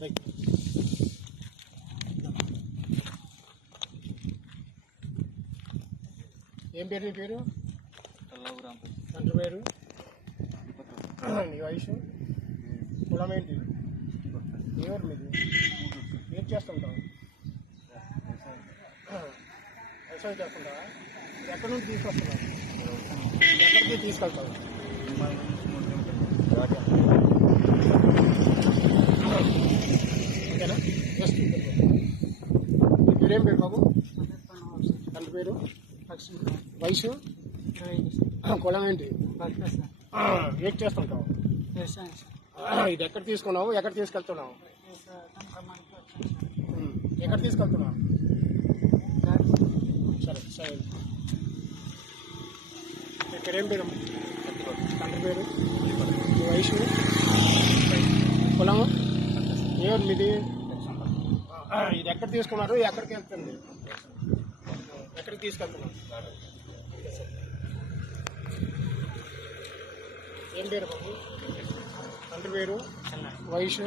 Right. ఏం పేరు నీ పేరు? తండ్రి పేరు? నీ వయసు? కులం ఏంటి? ఎవరు మీది? ఏం చేస్తుంటావు? వ్యవసాయం చేస్తుంటావా? ఎక్కడి నుంచి తీసుకొస్తున్నావు? ఎక్కడికి తీసుకెళ్తావు? ఓకేనా? జస్ట్ మీరేం పేరు బాబు? తండ్రి పేరు? వయసు? కులం ఏంటి? ఏం చేస్తుంటావు? ఇది ఎక్కడ తీసుకున్నావు? ఎక్కడ తీసుకెళ్తున్నావు? ఎక్కడ తీసుకెళ్తున్నావు? సరే సరే. ఇక్కడేం పేరు? తండ్రి పేరు? మీ వయసు? కులము? ఎవరు మీది? ఇది ఎక్కడ తీసుకున్నారు? ఎక్కడికి వెళ్తుంది? ఎక్కడికి తీసుకెళ్తున్నాం? ఏం పేరు బాబు? తండ్రి పేరు? వయసు?